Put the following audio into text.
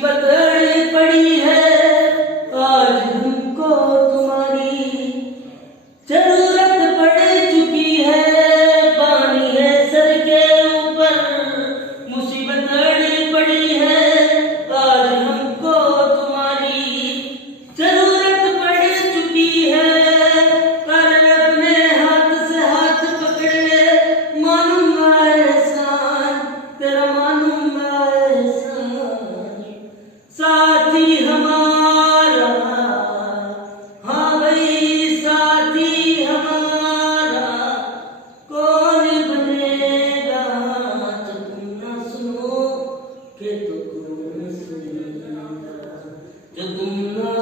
मुसीबत अड़ी पड़ी है, आज हमको तुम्हारी जरूरत पड़ चुकी है। पानी है सर के ऊपर, मुसीबत अड़ी पड़ी है, आज हमको तुम्हारी जरूरत पड़ चुकी है। कर अपने हाथ से हाथ पकड़ ले, मानूंगा एहसान तेरा, मानूंगा एहसान। साथी हमारा, हाँ भाई साथी हमारा, कौन बनेगा जब तुम ना सुनो के तो कौन सुनेगा, जब तुम ना